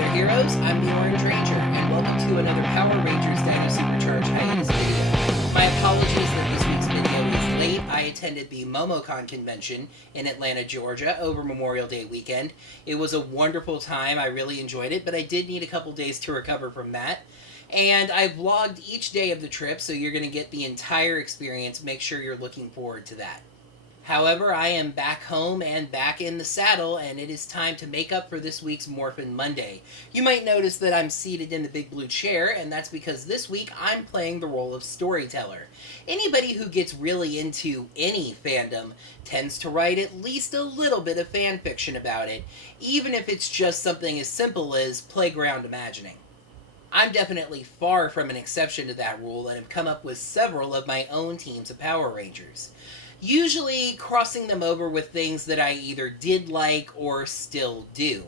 there, heroes. I'm the Orange Ranger, and welcome to another Power Rangers Dino SuperCharge Hiatus video. My apologies that this week's video is late. I attended the MomoCon convention in Atlanta, Georgia over Memorial Day weekend. It was a wonderful time. I really enjoyed it, but I did need a couple days to recover from that. And I vlogged each day of the trip, so you're going to get the entire experience. Make sure you're looking forward to that. However, I am back home and back in the saddle, and it is time to make up for this week's Morphin Monday. You might notice that I'm seated in the big blue chair, and that's because this week I'm playing the role of storyteller. Anybody who gets really into any fandom tends to write at least a little bit of fan fiction about it, even if it's just something as simple as playground imagining. I'm definitely far from an exception to that rule and have come up with several of my own teams of Power Rangers. Usually crossing them over with things that I either did like or still do.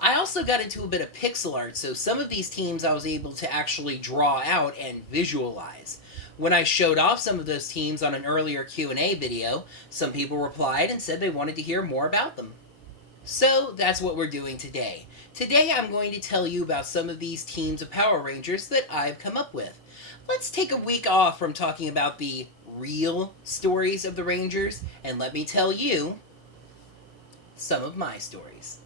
I also got into a bit of pixel art, so some of these teams I was able to actually draw out and visualize. When I showed off some of those teams on an earlier Q&A video, some people replied and said they wanted to hear more about them. So that's what we're doing today. Today I'm going to tell you about some of these teams of Power Rangers that I've come up with. Let's take a week off from talking about the real stories of the Rangers, and let me tell you some of my stories.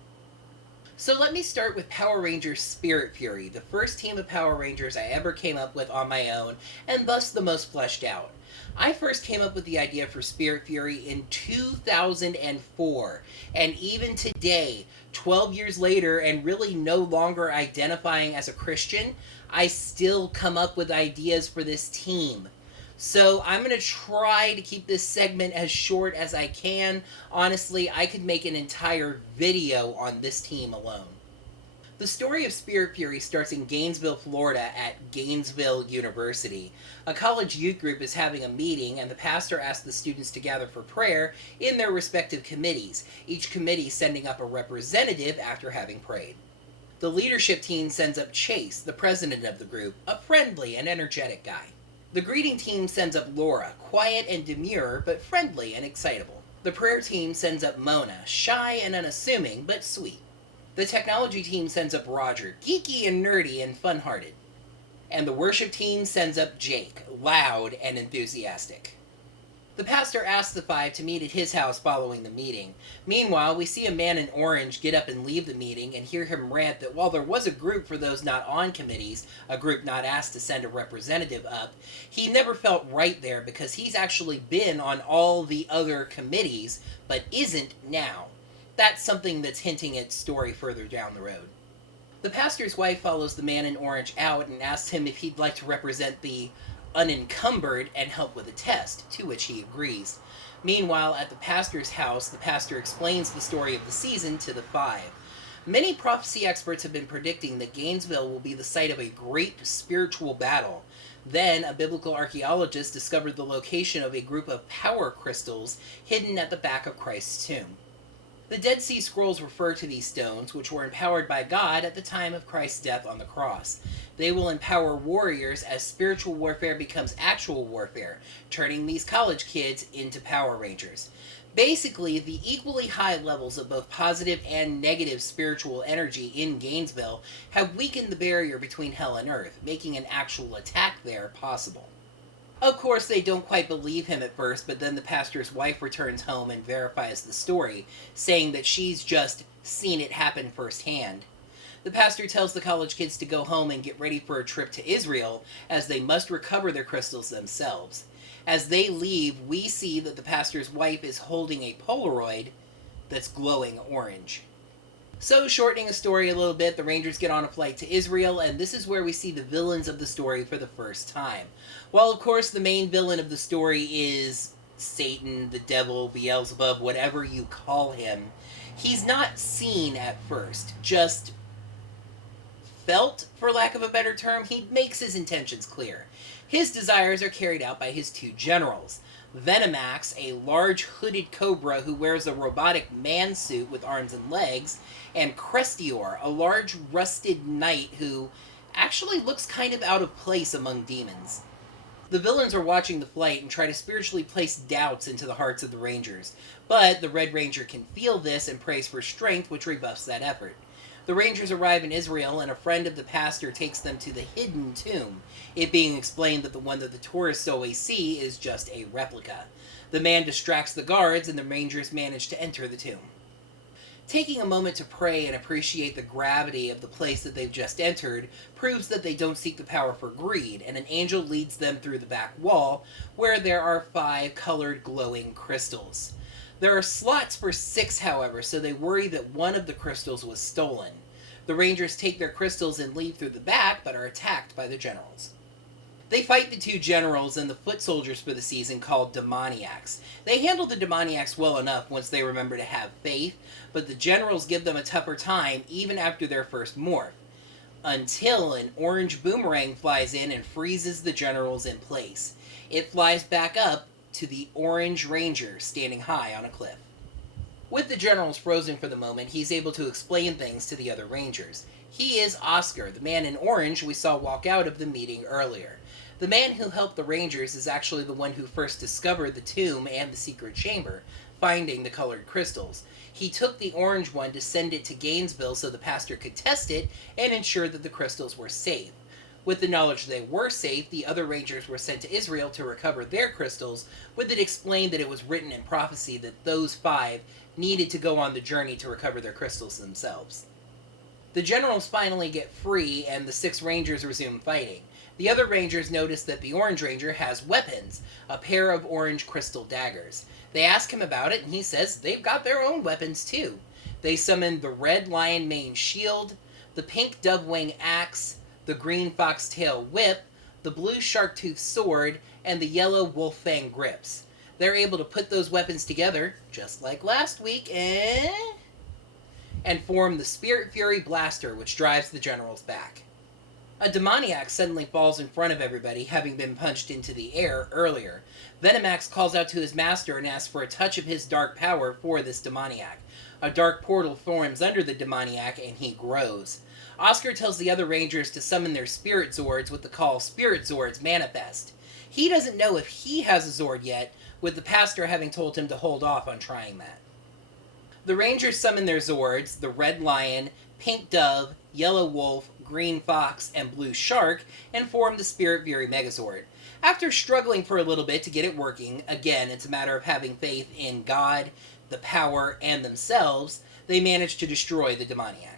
So let me start with Power Rangers Spirit Fury, the first team of Power Rangers I ever came up with on my own, and thus the most fleshed out. I first came up with the idea for Spirit Fury in 2004, and even today, 12 years later, and really no longer identifying as a Christian, I still come up with ideas for this team. So I'm going to try to keep this segment as short as I can. Honestly, I could make an entire video on this team alone. The story of Spirit Fury starts in Gainesville, Florida at Gainesville University. A college youth group is having a meeting, and the pastor asks the students to gather for prayer in their respective committees, each committee sending up a representative after having prayed. The leadership team sends up Chase, the president of the group, a friendly and energetic guy. The greeting team sends up Laura, quiet and demure, but friendly and excitable. The prayer team sends up Mona, shy and unassuming, but sweet. The technology team sends up Roger, geeky and nerdy and fun-hearted. And the worship team sends up Jake, loud and enthusiastic. The pastor asks the five to meet at his house following the meeting. Meanwhile, we see a man in orange get up and leave the meeting and hear him rant that while there was a group for those not on committees, a group not asked to send a representative up, he never felt right there because he's actually been on all the other committees, but isn't now. That's something that's hinting at story further down the road. The pastor's wife follows the man in orange out and asks him if he'd like to represent the unencumbered and help with a test, to which he agrees. Meanwhile, at the pastor's house, the pastor explains the story of the season to the five. Many prophecy experts have been predicting that Gainesville will be the site of a great spiritual battle. Then, a biblical archaeologist discovered the location of a group of power crystals hidden at the back of Christ's tomb. The Dead Sea Scrolls refer to these stones, which were empowered by God at the time of Christ's death on the cross. They will empower warriors as spiritual warfare becomes actual warfare, turning these college kids into Power Rangers. Basically, the equally high levels of both positive and negative spiritual energy in Gainesville have weakened the barrier between hell and earth, making an actual attack there possible. Of course, they don't quite believe him at first, but then the pastor's wife returns home and verifies the story, saying that she's just seen it happen firsthand. The pastor tells the college kids to go home and get ready for a trip to Israel, as they must recover their crystals themselves. As they leave, we see that the pastor's wife is holding a Polaroid that's glowing orange. So, shortening the story a little bit, the Rangers get on a flight to Israel, and this is where we see the villains of the story for the first time. While, of course, the main villain of the story is Satan, the devil, Beelzebub, whatever you call him, he's not seen at first, just felt, for lack of a better term. He makes his intentions clear. His desires are carried out by his two generals. Venomax, a large hooded cobra who wears a robotic man suit with arms and legs, and Crestior, a large rusted knight who actually looks kind of out of place among demons. The villains are watching the flight and try to spiritually place doubts into the hearts of the Rangers, but the Red Ranger can feel this and prays for strength, which rebuffs that effort. The Rangers arrive in Israel, and a friend of the pastor takes them to the hidden tomb, it being explained that the one that the tourists always see is just a replica. The man distracts the guards, and the Rangers manage to enter the tomb. Taking a moment to pray and appreciate the gravity of the place that they've just entered proves that they don't seek the power for greed, and an angel leads them through the back wall, where there are 5 colored glowing crystals. There are slots for 6, however, so they worry that one of the crystals was stolen. The Rangers take their crystals and leave through the back, but are attacked by the generals. They fight the 2 generals and the foot soldiers for the season called demoniacs. They handle the demoniacs well enough once they remember to have faith, but the generals give them a tougher time even after their first morph, until an orange boomerang flies in and freezes the generals in place. It flies back up to the Orange Ranger standing high on a cliff. With the generals frozen for the moment, he's able to explain things to the other Rangers. He is Oscar, the man in orange we saw walk out of the meeting earlier. The man who helped the Rangers is actually the one who first discovered the tomb and the secret chamber, finding the colored crystals. He took the orange one to send it to Gainesville so the pastor could test it and ensure that the crystals were safe. With the knowledge they were safe, the other Rangers were sent to Israel to recover their crystals, with it explained that it was written in prophecy that those 5 needed to go on the journey to recover their crystals themselves. The generals finally get free, and the 6 Rangers resume fighting. The other Rangers notice that the Orange Ranger has weapons, a pair of orange crystal daggers. They ask him about it, and he says they've got their own weapons too. They summon the red lion mane shield, the pink dove wing axe, the green foxtail whip, the blue shark tooth sword, and the yellow wolf fang grips. They're able to put those weapons together, just like last week, and form the Spirit Fury blaster, which drives the generals back. A demoniac suddenly falls in front of everybody, having been punched into the air earlier. Venomax calls out to his master and asks for a touch of his dark power for this demoniac. A dark portal forms under the demoniac, and he grows. Oscar tells the other Rangers to summon their Spirit Zords with the call Spirit Zords Manifest. He doesn't know if he has a Zord yet, with the pastor having told him to hold off on trying that. The Rangers summon their Zords, the Red Lion, Pink Dove, Yellow Wolf, Green Fox, and Blue Shark, and form the Spirit Fury Megazord. After struggling for a little bit to get it working, again, it's a matter of having faith in God, the power, and themselves, they manage to destroy the demoniac.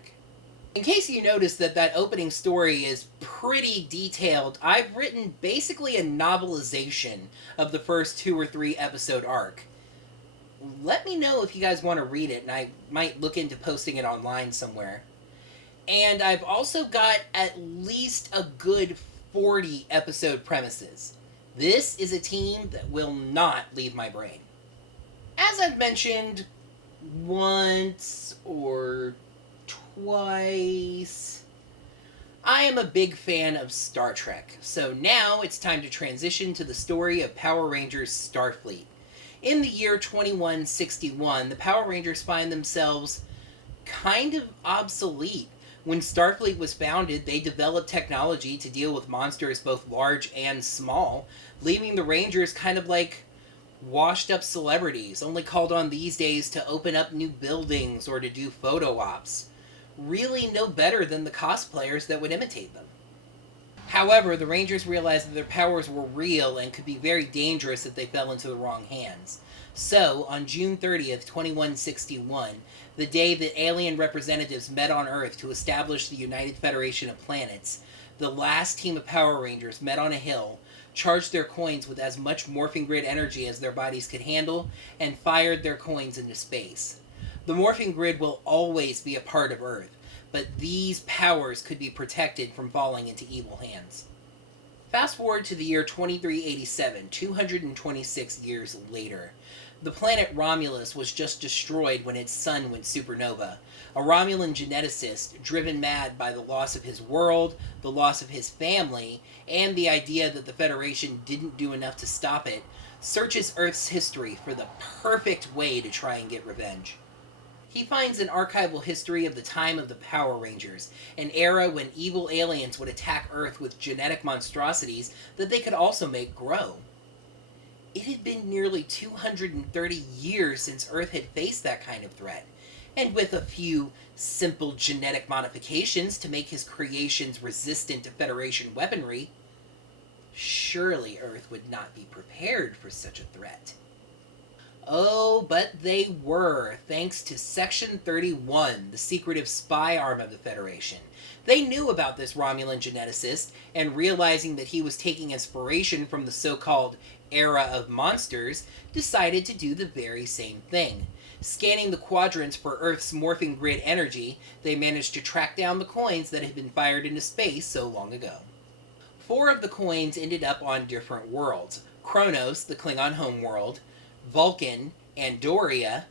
In case you noticed that opening story is pretty detailed, I've written basically a novelization of the first 2 or 3 episode arc. Let me know if you guys want to read it, and I might look into posting it online somewhere. And I've also got at least a good 40 episode premises. This is a team that will not leave my brain. As I've mentioned once or twice, I am a big fan of Star Trek, so now it's time to transition to the story of Power Rangers Starfleet. In the year 2161, the Power Rangers find themselves kind of obsolete. When Starfleet was founded, they developed technology to deal with monsters both large and small, leaving the Rangers kind of like washed-up celebrities, only called on these days to open up new buildings or to do photo ops. Really no better than the cosplayers that would imitate them. However, the Rangers realized that their powers were real and could be very dangerous if they fell into the wrong hands. So, on June 30th, 2161, the day that alien representatives met on Earth to establish the United Federation of Planets, the last team of Power Rangers met on a hill, charged their coins with as much morphing grid energy as their bodies could handle, and fired their coins into space. The morphing grid will always be a part of Earth, but these powers could be protected from falling into evil hands. Fast forward to the year 2387, 226 years later. The planet Romulus was just destroyed when its sun went supernova. A Romulan geneticist, driven mad by the loss of his world, the loss of his family, and the idea that the Federation didn't do enough to stop it, searches Earth's history for the perfect way to try and get revenge. He finds an archival history of the time of the Power Rangers, an era when evil aliens would attack Earth with genetic monstrosities that they could also make grow. It had been nearly 230 years since Earth had faced that kind of threat. and with a few simple genetic modifications to make his creations resistant to Federation weaponry, surely Earth would not be prepared for such a threat. Oh, but they were, thanks to Section 31, the secretive spy arm of the Federation. They knew about this Romulan geneticist, and realizing that he was taking inspiration from the so-called era of monsters, decided to do the very same thing. Scanning the quadrants for Earth's morphing grid energy, they managed to track down the coins that had been fired into space so long ago. 4 of the coins ended up on different worlds: Kronos, the Klingon homeworld, Vulcan, Andoria,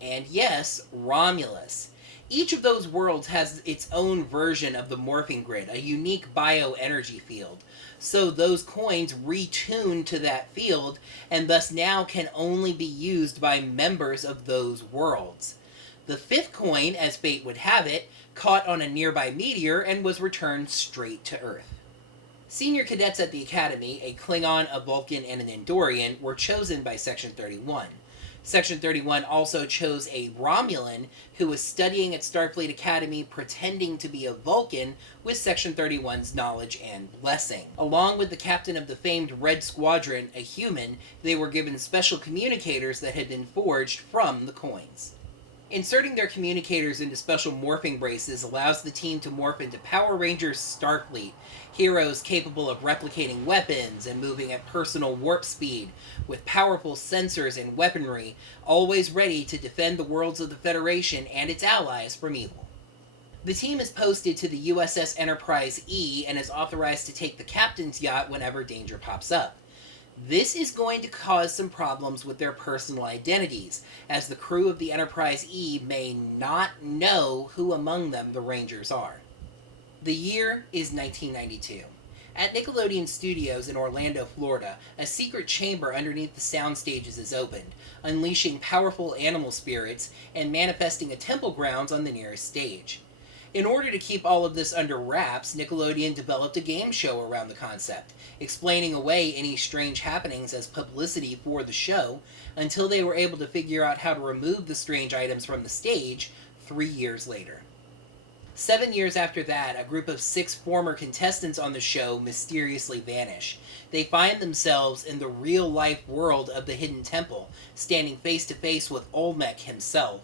and yes, Romulus. Each of those worlds has its own version of the morphing grid, a unique bioenergy field. So those coins retune to that field, and thus now can only be used by members of those worlds. The 5th coin, as fate would have it, caught on a nearby meteor and was returned straight to Earth. Senior cadets at the Academy, a Klingon, a Vulcan, and an Andorian, were chosen by Section 31. Section 31 also chose a Romulan who was studying at Starfleet Academy pretending to be a Vulcan with Section 31's knowledge and blessing. Along with the captain of the famed Red Squadron, a human, they were given special communicators that had been forged from the coins. Inserting their communicators into special morphing braces allows the team to morph into Power Rangers Starfleet, heroes capable of replicating weapons and moving at personal warp speed, with powerful sensors and weaponry, always ready to defend the worlds of the Federation and its allies from evil. The team is posted to the USS Enterprise E and is authorized to take the captain's yacht whenever danger pops up. This is going to cause some problems with their personal identities, as the crew of the Enterprise E may not know who among them the Rangers are. The year is 1992. At Nickelodeon Studios in Orlando, Florida, a secret chamber underneath the sound stages is opened, unleashing powerful animal spirits and manifesting a temple grounds on the nearest stage. In order to keep all of this under wraps, Nickelodeon developed a game show around the concept, explaining away any strange happenings as publicity for the show, until they were able to figure out how to remove the strange items from the stage 3 years later. 7 years after that, a group of 6 former contestants on the show mysteriously vanish. They find themselves in the real-life world of the Hidden Temple, standing face-to-face with Olmec himself.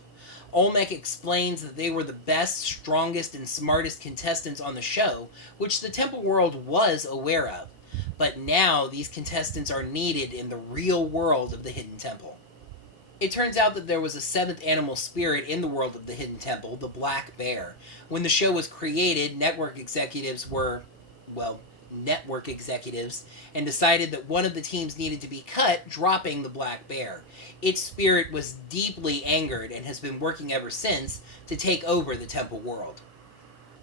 Olmec explains that they were the best, strongest, and smartest contestants on the show, which the Temple world was aware of. But now these contestants are needed in the real world of the Hidden Temple. It turns out that there was a 7th animal spirit in the world of the Hidden Temple, the Black Bear. When the show was created, network executives, and decided that one of the teams needed to be cut, dropping the Black Bear. Its spirit was deeply angered and has been working ever since to take over the Temple world.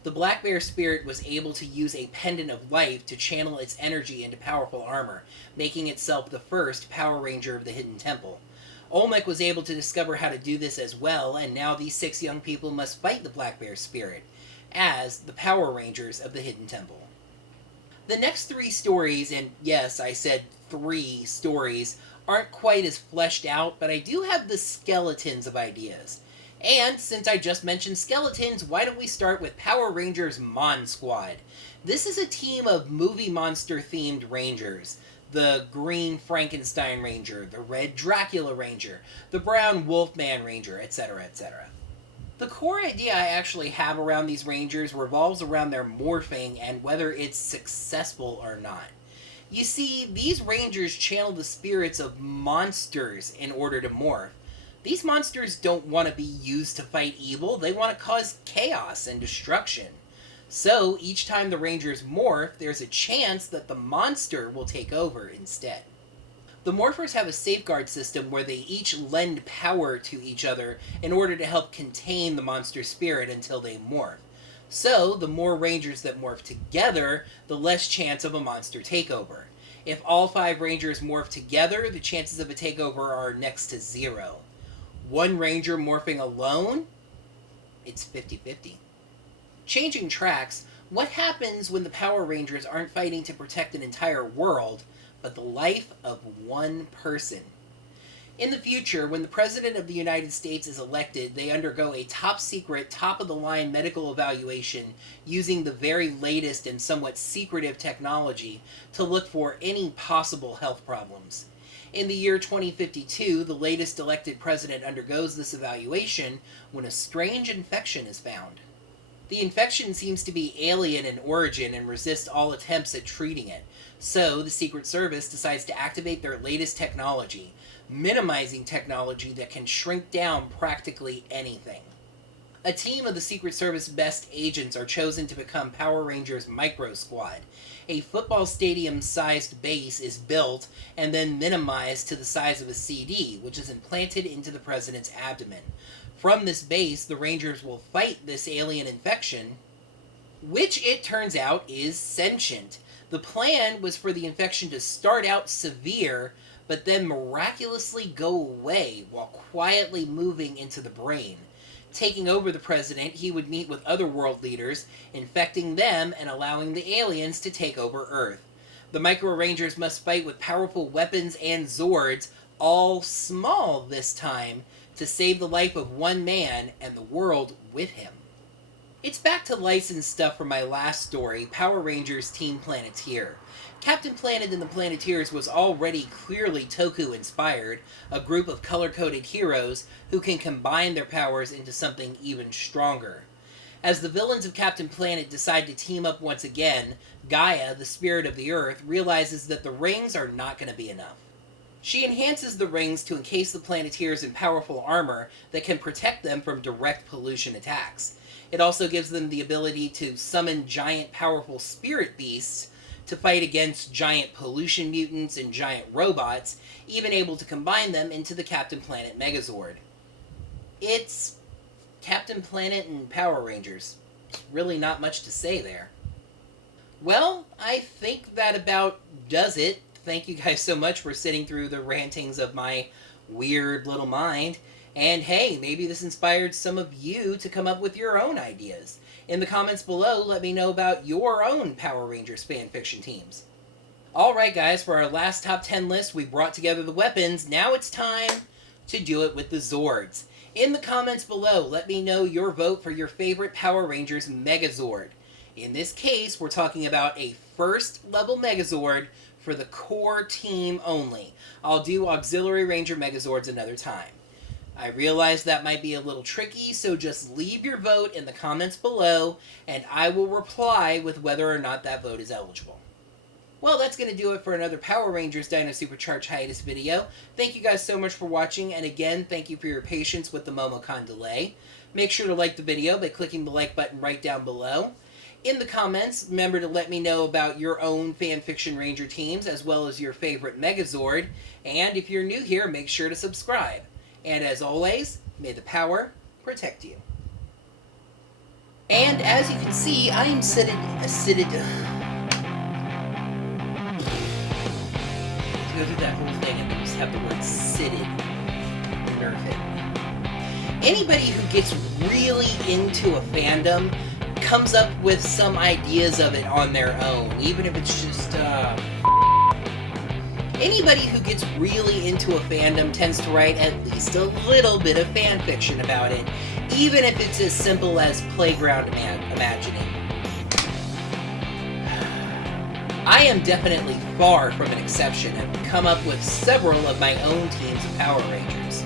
The Black Bear spirit was able to use a pendant of life to channel its energy into powerful armor, making itself the first Power Ranger of the Hidden Temple. Olmec was able to discover how to do this as well, and now these 6 young people must fight the Black Bear spirit as the Power Rangers of the Hidden Temple. The next 3 stories, and yes, I said 3 stories, aren't quite as fleshed out, but I do have the skeletons of ideas. And since I just mentioned skeletons, why don't we start with Power Rangers Mon Squad? This is a team of movie monster-themed Rangers. The green Frankenstein Ranger, the red Dracula Ranger, the brown Wolfman Ranger, etc., etc. The core idea I actually have around these Rangers revolves around their morphing and whether it's successful or not. You see, these Rangers channel the spirits of monsters in order to morph. These monsters don't want to be used to fight evil, they want to cause chaos and destruction. So, each time the Rangers morph, there's a chance that the monster will take over instead. The morphers have a safeguard system where they each lend power to each other in order to help contain the monster spirit until they morph. So, the more Rangers that morph together, the less chance of a monster takeover. If all 5 Rangers morph together, the chances of a takeover are next to 0. One Ranger morphing alone? It's 50-50. Changing tracks, what happens when the Power Rangers aren't fighting to protect an entire world, but the life of one person? In the future, when the President of the United States is elected, they undergo a top-secret, top-of-the-line medical evaluation using the very latest and somewhat secretive technology to look for any possible health problems. In the year 2052, the latest elected president undergoes this evaluation when a strange infection is found. The infection seems to be alien in origin and resists all attempts at treating it, so the Secret Service decides to activate their latest technology, minimizing technology that can shrink down practically anything. A team of the Secret Service best agents are chosen to become Power Rangers Micro Squad. A football stadium-sized base is built and then minimized to the size of a CD, which is implanted into the president's abdomen. From this base, the Rangers will fight this alien infection, which it turns out is sentient. The plan was for the infection to start out severe, but then miraculously go away while quietly moving into the brain. Taking over the president, he would meet with other world leaders, infecting them and allowing the aliens to take over Earth. The Micro Rangers must fight with powerful weapons and Zords, all small this time, to save the life of one man and the world with him. It's back to licensed stuff from my last story, Power Rangers Team Planeteer. Captain Planet and the Planeteers was already clearly Toku-inspired, a group of color-coded heroes who can combine their powers into something even stronger. As the villains of Captain Planet decide to team up once again, Gaia, the spirit of the Earth, realizes that the rings are not going to be enough. She enhances the rings to encase the Planeteers in powerful armor that can protect them from direct pollution attacks. It also gives them the ability to summon giant powerful spirit beasts to fight against giant pollution mutants and giant robots, even able to combine them into the Captain Planet Megazord. It's Captain Planet and Power Rangers. Really not much to say there. Well, I think that about does it. Thank you guys so much for sitting through the rantings of my weird little mind. And hey, maybe this inspired some of you to come up with your own ideas. In the comments below, let me know about your own Power Rangers fanfiction teams. Alright guys, for our last top 10 list, we brought together the weapons. Now it's time to do it with the Zords. In the comments below, let me know your vote for your favorite Power Rangers Megazord. In this case, we're talking about a first level Megazord for the core team only. I'll do Auxiliary Ranger Megazords another time. I realize that might be a little tricky, so just leave your vote in the comments below, and I will reply with whether or not that vote is eligible. Well, that's going to do it for another Power Rangers Dino SuperCharge Hiatus video. Thank you guys so much for watching, and again, thank you for your patience with the MomoCon delay. Make sure to like the video by clicking the like button right down below. In the comments, remember to let me know about your own fanfiction Ranger teams, as well as your favorite Megazord, and if you're new here, make sure to subscribe. And as always, may the power protect you. And as you can see, I am seated. Go through that whole thing and then just have the word seated. Nerve it. Anybody who gets really into a fandom comes up with some ideas of it on their own, even if it's just, Anybody who gets really into a fandom tends to write at least a little bit of fan fiction about it, even if it's as simple as playground imagining. I am definitely far from an exception and have come up with several of my own teams of Power Rangers.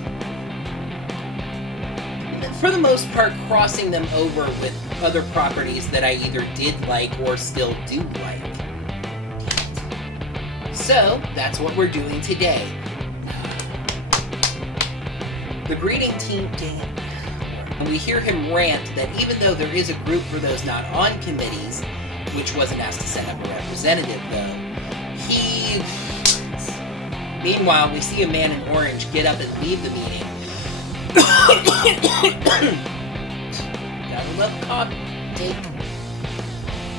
For the most part, crossing them over with other properties that I either did like or still do like. So, that's what we're doing today. The greeting team, and we hear him rant that even though there is a group for those not on committees, which wasn't asked to send up a representative though, Meanwhile, we see a man in orange get up and leave the meeting. Gotta love coffee.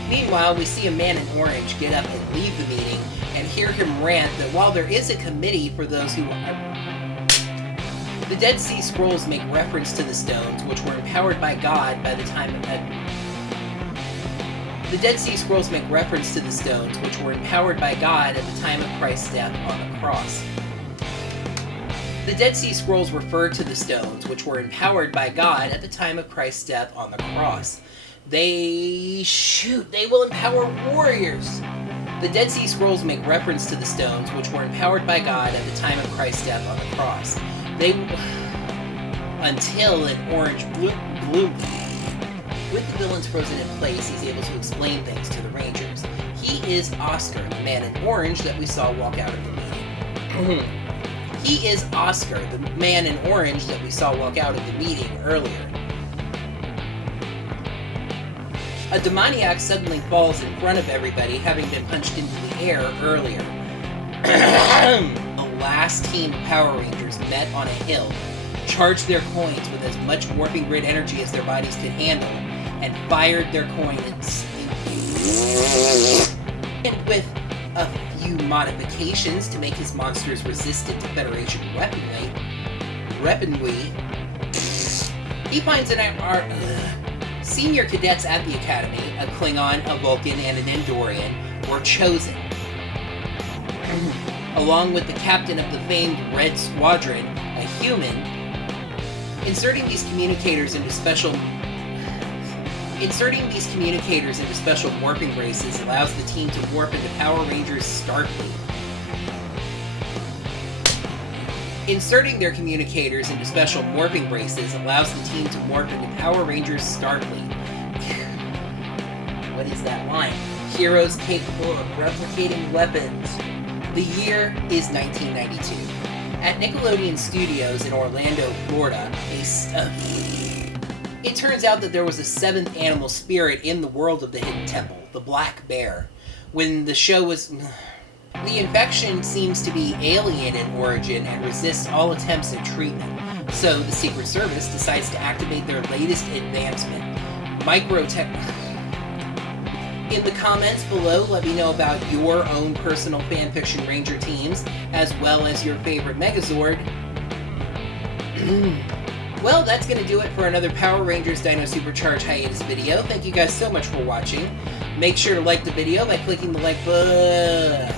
Meanwhile, we see a man in orange get up and leave the meeting, and hear him rant that while there is a committee for those who the Dead Sea Scrolls make reference to the stones, which were empowered by God by the time of The Dead Sea Scrolls make reference to the stones, which were empowered by God at the time of Christ's death on the cross. The Dead Sea Scrolls refer to the stones, which were empowered by God at the time of Christ's death on the cross. They will empower warriors. The Dead Sea Scrolls make reference to the stones, which were empowered by God at the time of Christ's death on the cross. Until an orange bloom. With the villains frozen in place, he's able to explain things to the Rangers. He is Oscar, the man in orange that we saw walk out of the meeting. He is Oscar, the man in orange that we saw walk out of the meeting earlier. A demoniac suddenly falls in front of everybody, having been punched into the air earlier. The last team of Power Rangers met on a hill, charged their coins with as much warping grid energy as their bodies could handle, and fired their coins and with a few modifications to make his monsters resistant to Federation weaponry, he finds senior cadets at the Academy, a Klingon, a Vulcan, and an Andorian, were chosen. Along with the captain of the famed Red Squadron, a human. Inserting these communicators into special warping braces allows the team to warp into Power Rangers Starfleet. Inserting their communicators into special morphing braces allows the team to morph into Power Rangers Starfleet. What is that line? Heroes capable of replicating weapons. The year is 1992. At Nickelodeon Studios in Orlando, Florida, it turns out that there was a seventh animal spirit in the world of the Hidden Temple, the Black Bear. When the show was... The infection seems to be alien in origin and resists all attempts at treatment. So the Secret Service decides to activate their latest advancement, microtech... In the comments below, let me know about your own personal fanfiction Ranger teams, as well as your favorite Megazord. Well, that's going to do it for another Power Rangers Dino SuperCharge Hiatus video. Thank you guys so much for watching. Make sure to like the video by clicking the like button.